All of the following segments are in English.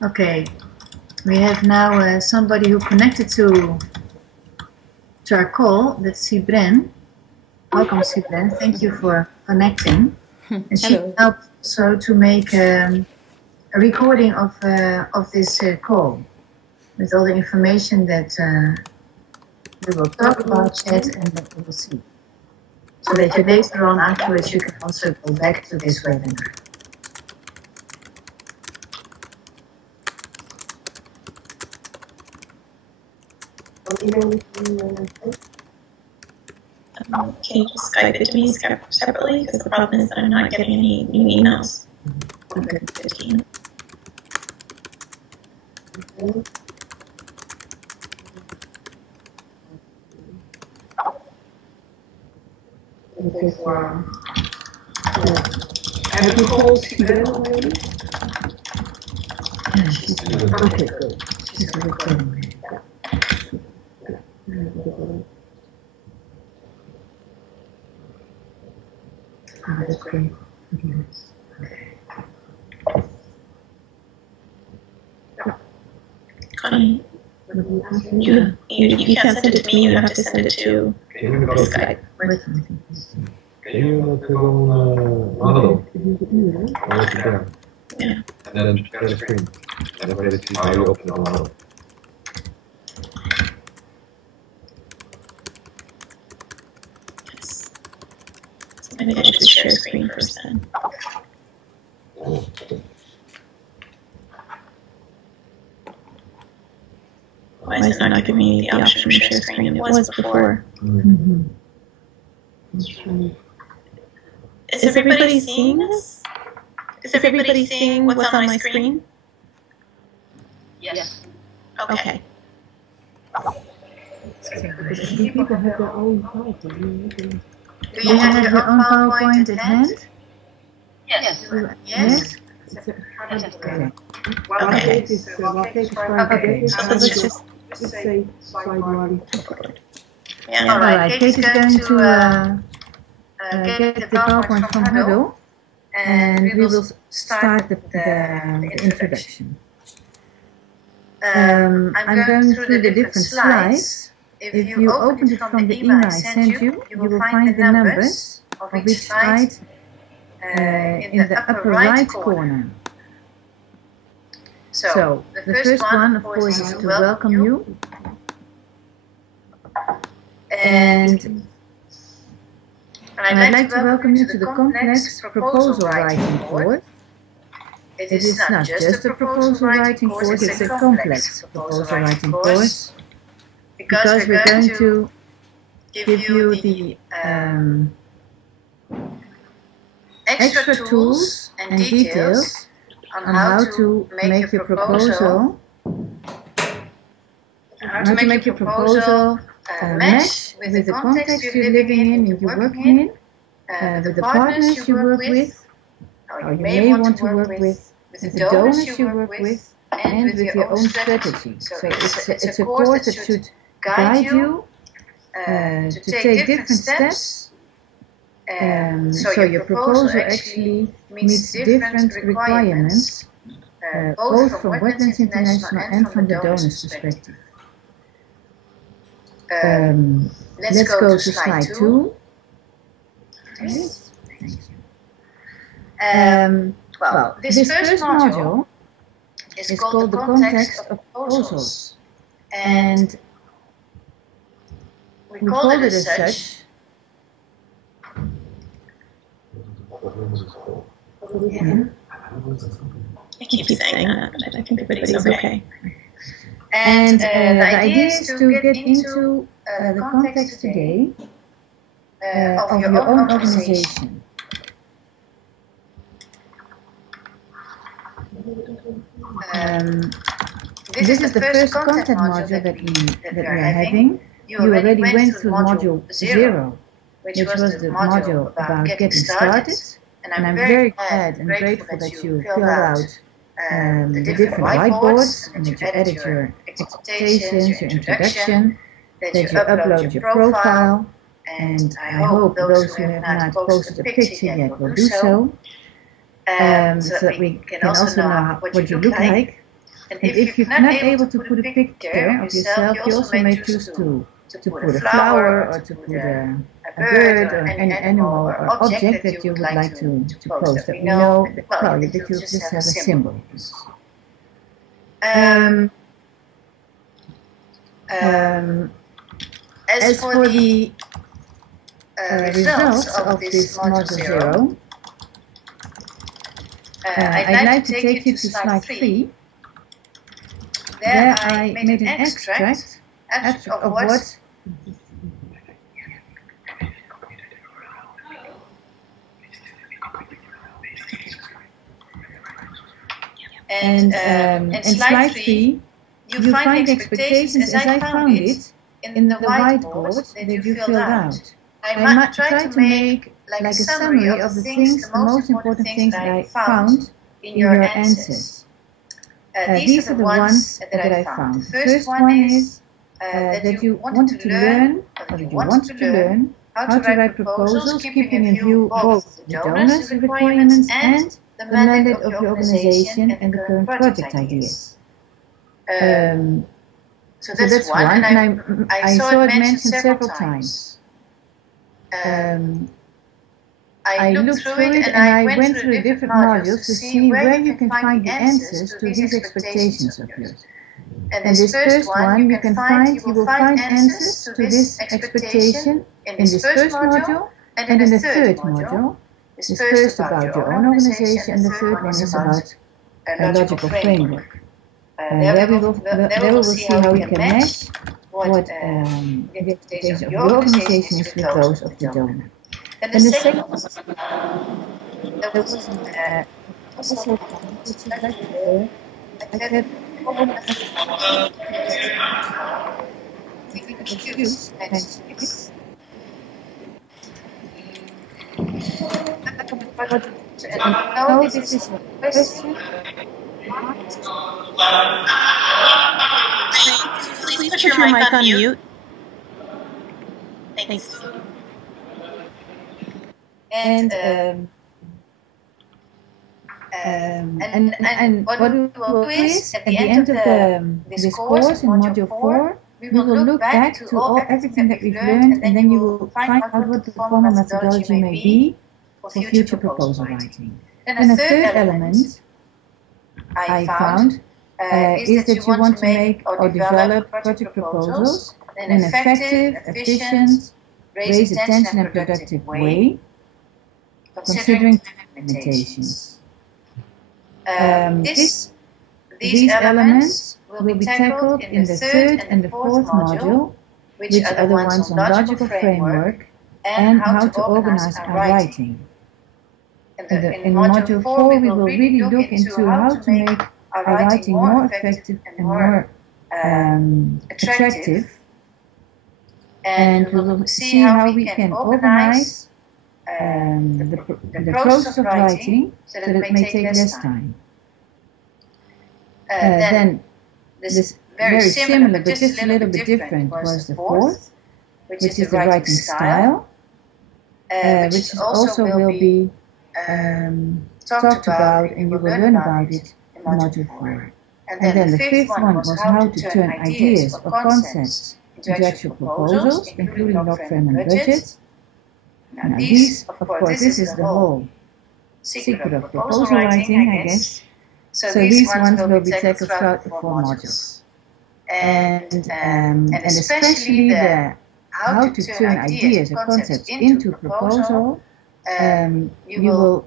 Okay, we have now somebody who connected to our call. That's Sibren. Welcome, Sibren. Thank you for connecting. And she helped also to make a recording of this call with all the information that we will talk about, chat, and that we will see. So that you later on afterwards you can also go back to this webinar. Can you just Skype it to me separately? Because the problem is that I'm not getting any new emails. 115. Have you called Sibren already? Yeah, she's okay, good. She's recording. Oh, that's great. Connie, you can't send it to me, you have to send it to Skype. Can you click on model? Yeah. And then share the screen. And then basically how you open the model. Yes. So maybe I should share screen first then. Why is it not giving me the option to share screen? It was before. Is everybody seeing this? Is everybody seeing what's on my screen? Yes. Okay. People have their own PowerPoint. Do you have your own PowerPoint at hand? Yes. Yes? Okay. Okay. So let's just say slide one. yeah. All right, Kate is going to get the PowerPoint from Huddle, and we will start the introduction. I'm going through the different slides. If you open it from the email I sent you, you will find the numbers of each slide in the upper right corner. So, the first one, of course, is to welcome you. And I'd like to welcome you to the complex proposal writing course. It is not just a proposal writing course, it's a complex proposal writing course. Because we're going to give you the extra tools and details on how to make your proposal, match with the context you're living in and you're working in, with the partners you work with, or you may want to work with the donors you work with, and with your own strategy. So it's a course that should guide you to take different steps, so your proposal actually meets different requirements, both from Wetlands International and from the donors' perspective. Let's go to slide 2. Yes. Thank you. Well, this first module is called the context of proposals, and we call it as such. Yeah. I keep saying that, but I think everybody's okay. And the idea is to get into the context today of your own organization. This is the first content module that we are having. You already went through module 0, which was the module about getting started, And I'm very glad and grateful that you filled out the different whiteboards, and that you added your expectations, your introduction, that you uploaded your profile, and I hope those who have not posted a picture yet will do so, so that we can also know what you look like. And if you're not able to put a picture of yourself, you also may choose to put a flower or to put a bird or any animal or object that you would like to post, that we know that, well, that you just have a symbol. As for the results of this Module 0, I'd like to take you to slide 3. There I made an extract of what and in slide 3 you find the expectations as I found it in the whiteboard that you filled out. I might try to make like a summary of the things, the most important things that I found in your answers. These are the ones that I found. The first one is that you wanted to learn, or that you wanted to learn how to write proposals, keeping in view both the donors' requirements and the mandate of your organization and the current project ideas. So that's one, and I saw it mentioned several times. I looked through it and I went through the different modules to see where you can find the answers to these expectations of yours. And this first one you will find answers to this expectation in this first module and in the third module. This first about your own organization, and the third one is about a logical framework. There we will see how we can match what the expectation of your organization is with those of the donor. And the second one, there was also this is a question. Please put your mic on mute. Thanks. And what we will do is, at the end of this course in Module 4, we will look back to everything that we've learned, and then you will find out what the formal methodology may be for future proposal writing. And the third element I found is that you want to make or develop project proposals in an effective, efficient, raise attention and productive way, considering limitations. These elements will be tackled in the third and the fourth module, which are the ones on logical framework and how to organize our writing. In Module 4, we will really look into how to make our writing more effective and more attractive, and we will see how we can organize the process of writing so that it may take less time. Then this very similar but just a little bit different was the fourth, which is the writing style, which also will be talked about, and you will learn about it in Module 4. And then the fifth one was how to turn ideas or concepts into actual proposals, including log frame and budget. Now these, of course, this is the whole secret of proposal writing, I guess. So these ones will be tackled throughout the 4 modules. And especially the how to turn ideas or concepts into a proposal, you will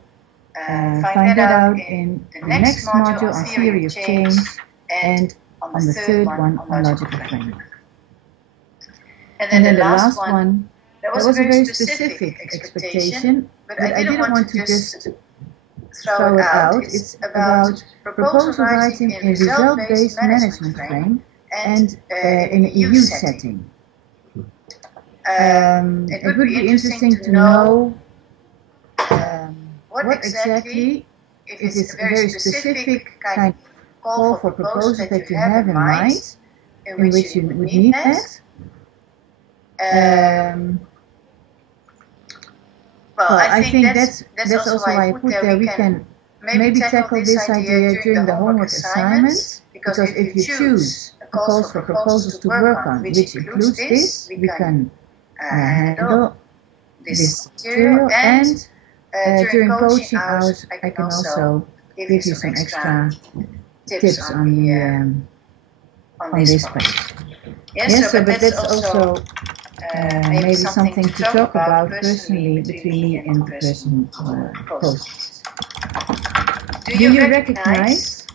find that out in the next module on theory of change and on the third one on logical framework. And then the last one, that was a very specific expectation, but I didn't want to just throw it out. It's about proposal writing in a result-based management frame and in an EU setting. It would be interesting to know what exactly is this very specific kind of call for proposals that you have in mind, in which you would need that. Well, I think that's also why I put there we can maybe tackle this idea during the homework assignments, because if you choose a call for proposals to work on, which includes this, we can handle this material, and during coaching hours I can also give you some extra tips on this page. Yes, so but that's also maybe something to talk about personally between me and the person posts. Do you recognize?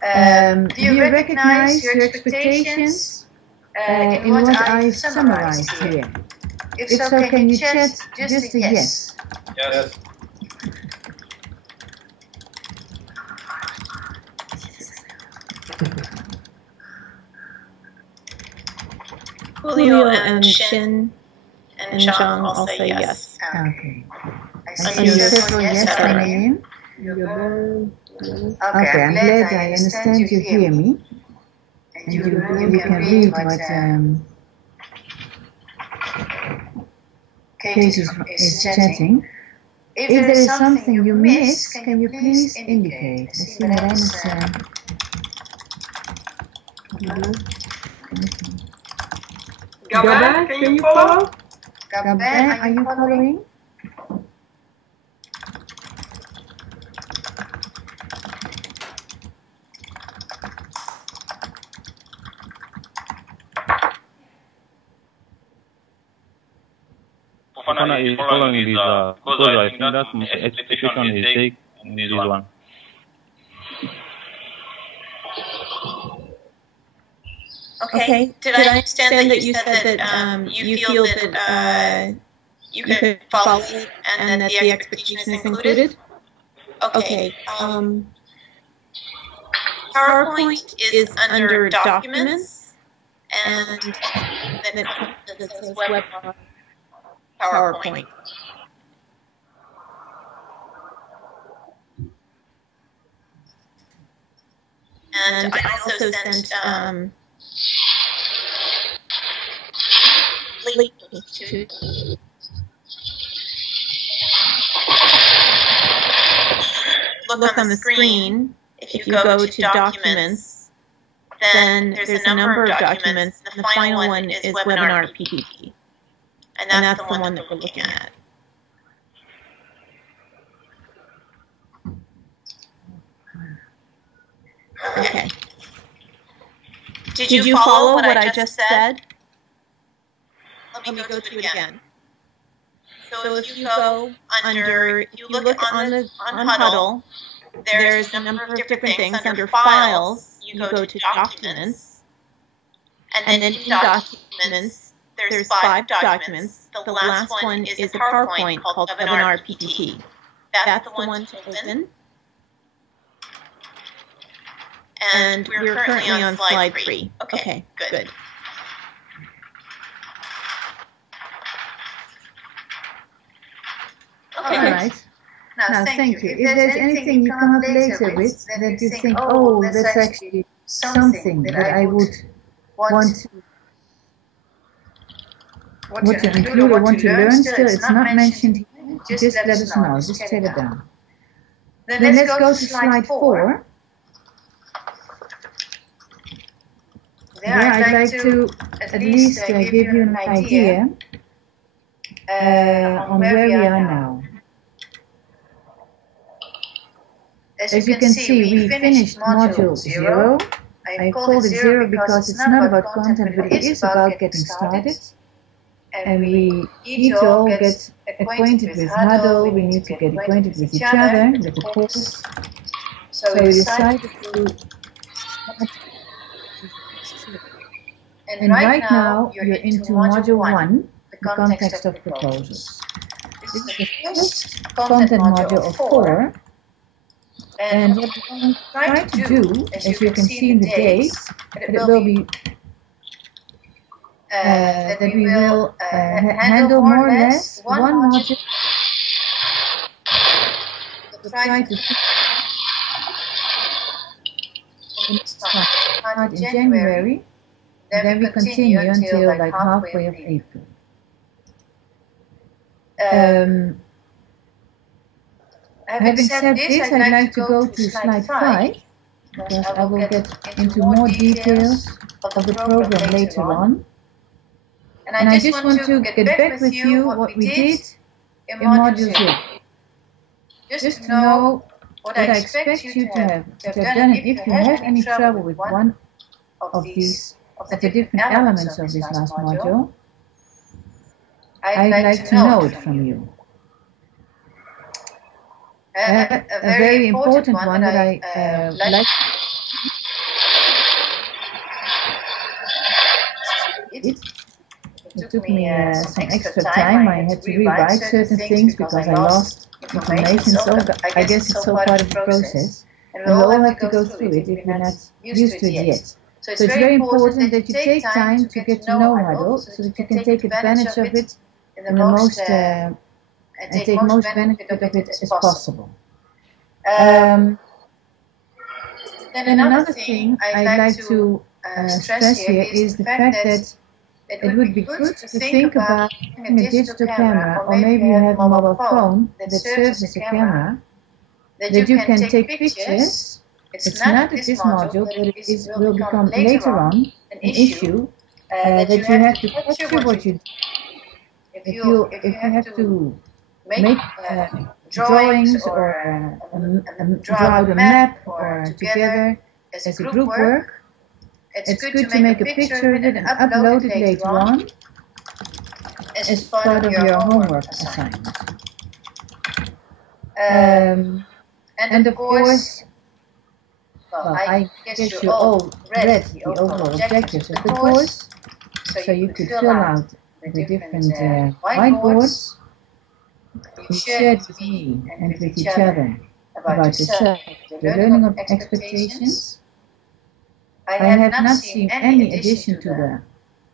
Do you recognize your expectations in what I've summarized here? If so, can you chat just a yes? Yes. Julio and Shin and Zhang all say yes. Okay. I see several yes coming in. Okay, I'm glad I understand you hear me. And you can read what Kate is chatting. If there is something you miss, can you please indicate? I see Marijn is... Gabin, can you follow? Gabin, are you following? Fofana is following this because I think that my expectation is take this one. Okay. Did I understand that you said that you feel that you could follow it and that the expectation is included? Okay. PowerPoint is under Documents, and then it says Webinar PowerPoint. And I also sent link to look on the screen. If you go to Documents, then there's a number of documents. The final one is Webinar PPT. And that's the one that we're looking at. Okay. Did you follow what I just said? Let me go to it again. So if you go under, if you look on Huddle, there's a number of different things. Under Files, you go to Documents, and then in Documents, there's 5 documents. The last one is a PowerPoint called Webinar PPT. That's the one to open. And we're currently on slide 3. Okay, good. Okay. All right. Now, thank you. If there's anything you come up later with that you think, oh, that's actually something that I would want to include or want to learn still, it's not mentioned here, just let us know, just take it down. Then let's go to slide 4. There I'd like to at least give you an idea on where we are now. As you can see, we finished module 0. I called it 0 because it's not about content, but it is about getting started. And we need to all get acquainted with Huddle, we need to get acquainted with each other, with the course. So we decided to... And right now, you're into module 1, the context of proposals. This is the first content module of 4. And what we're going to try to do, as you can see in the dates, it will be that we will handle more or less one module. Try to start in January, then we continue until like halfway of April. Having said this, I'd like to go to slide 5, because I will get into more details of the program later on. And I just want to get back with you what we did in Module 0. Just to know what I expect you to have done, and if you have any trouble with one of the different elements of this last module, I'd like to know it from you. A very important one that I like. It took me some extra time. I had to rewrite certain things because I lost information. So I guess it's all part of the process. And we all have to go through it if you're not used to it yet. So it's very important that you take time to get to know Huddle so that you can take advantage of it in the most and take most benefit of it as possible. Then another thing I'd like to stress here is the fact that it would be good to think about having a digital camera, or maybe you have a mobile phone that serves as a camera, that you can take pictures. It's not at this module, but it will become later on an issue that you have to capture what you do. If you have to make drawings or draw out a map or together as a group work, it's good to make a picture of it and upload it later on as part of your homework assignment. And of course, well, I guess you all read the overall objectives of the course, so you could fill out the different whiteboards. You shared with me and with each other about yourself, your learning expectations. I have not seen any addition to the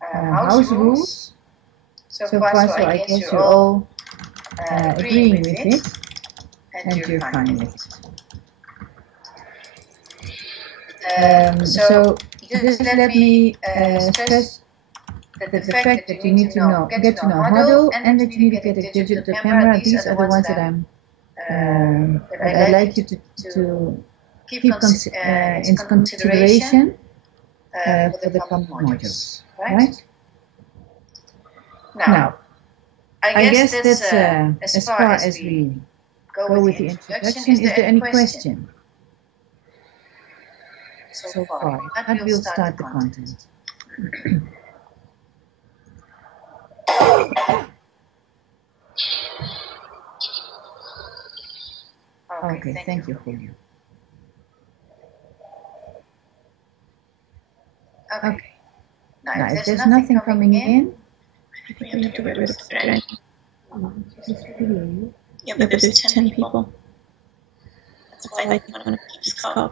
house rules so far, so I guess you're all agreeing with it and you're fine with it. So just let me stress that the fact that you need to get to know Huddle and that you need to get a digital camera, these are the ones that I'd like you to keep in consideration for the coming modules, right? Now, I guess that's as far as we go with the introduction. Is there any question so far? If not, we'll start the content. Okay, thank you, Julio. Okay. Now, if there's nothing coming in, I think we have to get rid of it. Yeah, but there's 10 people. That's why I think I'm going to keep score.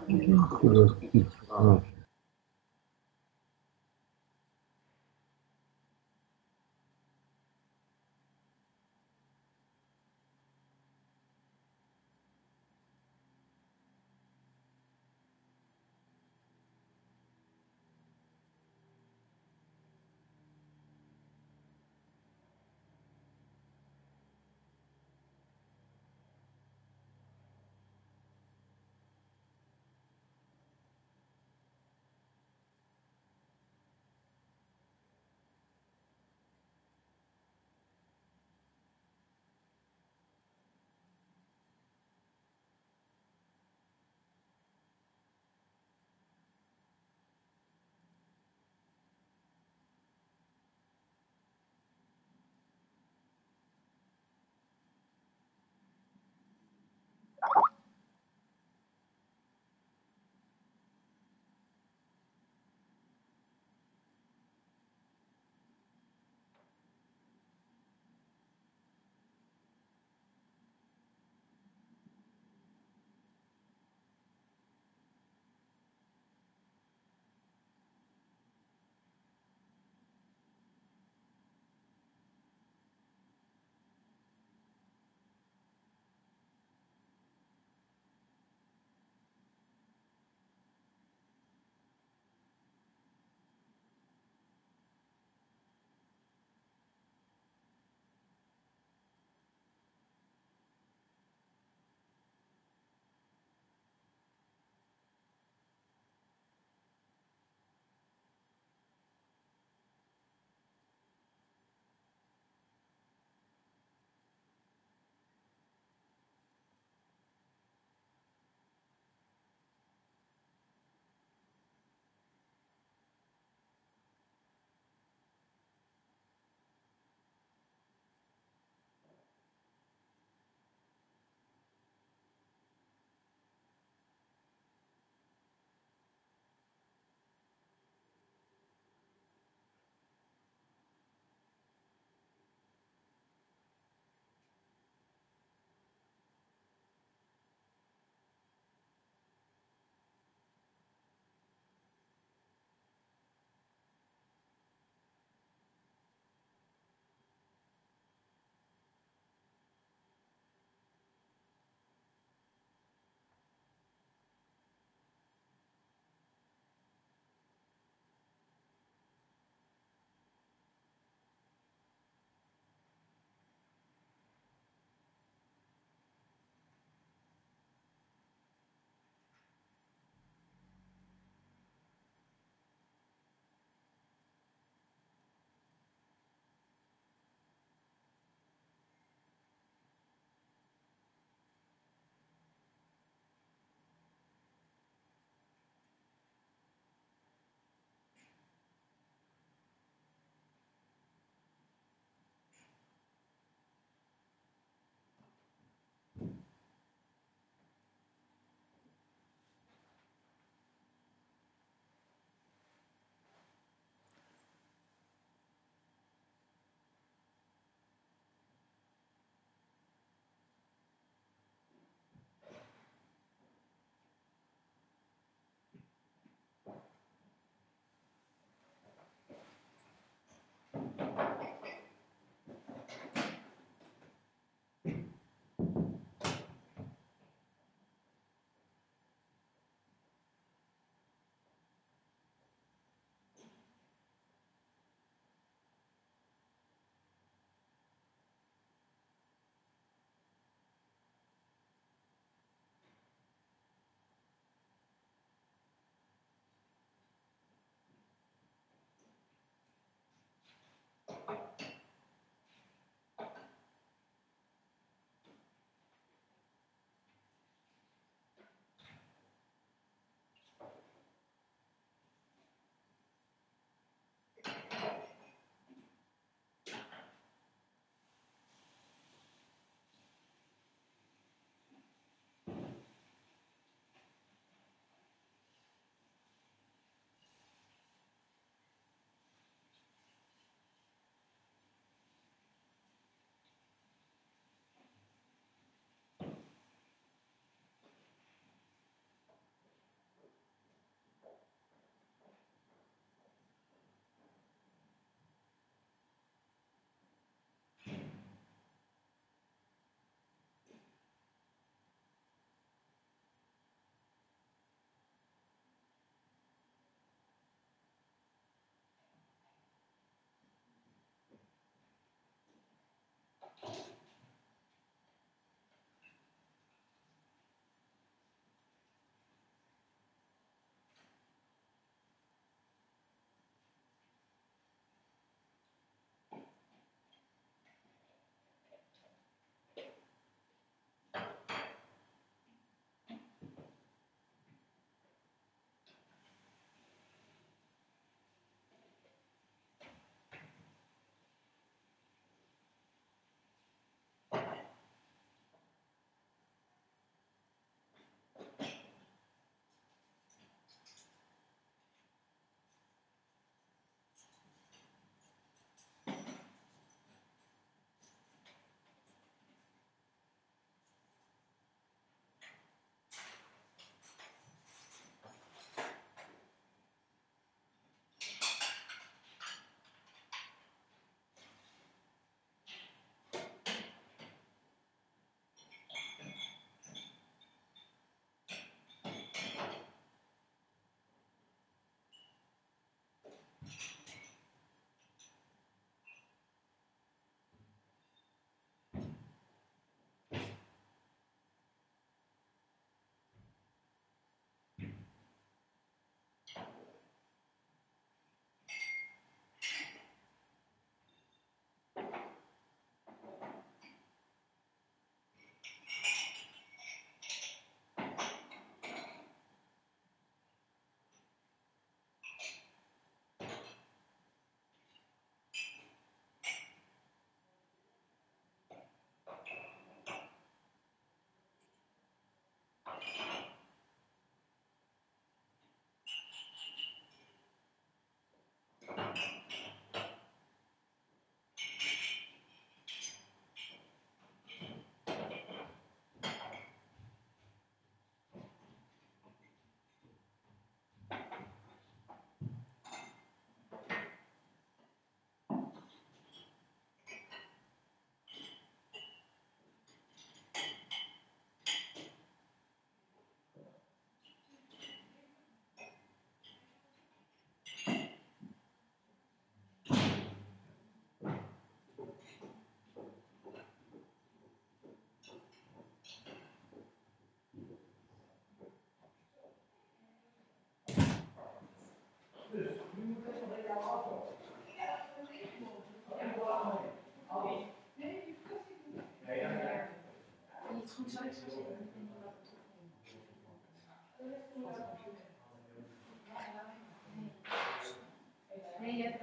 Nee, je hebt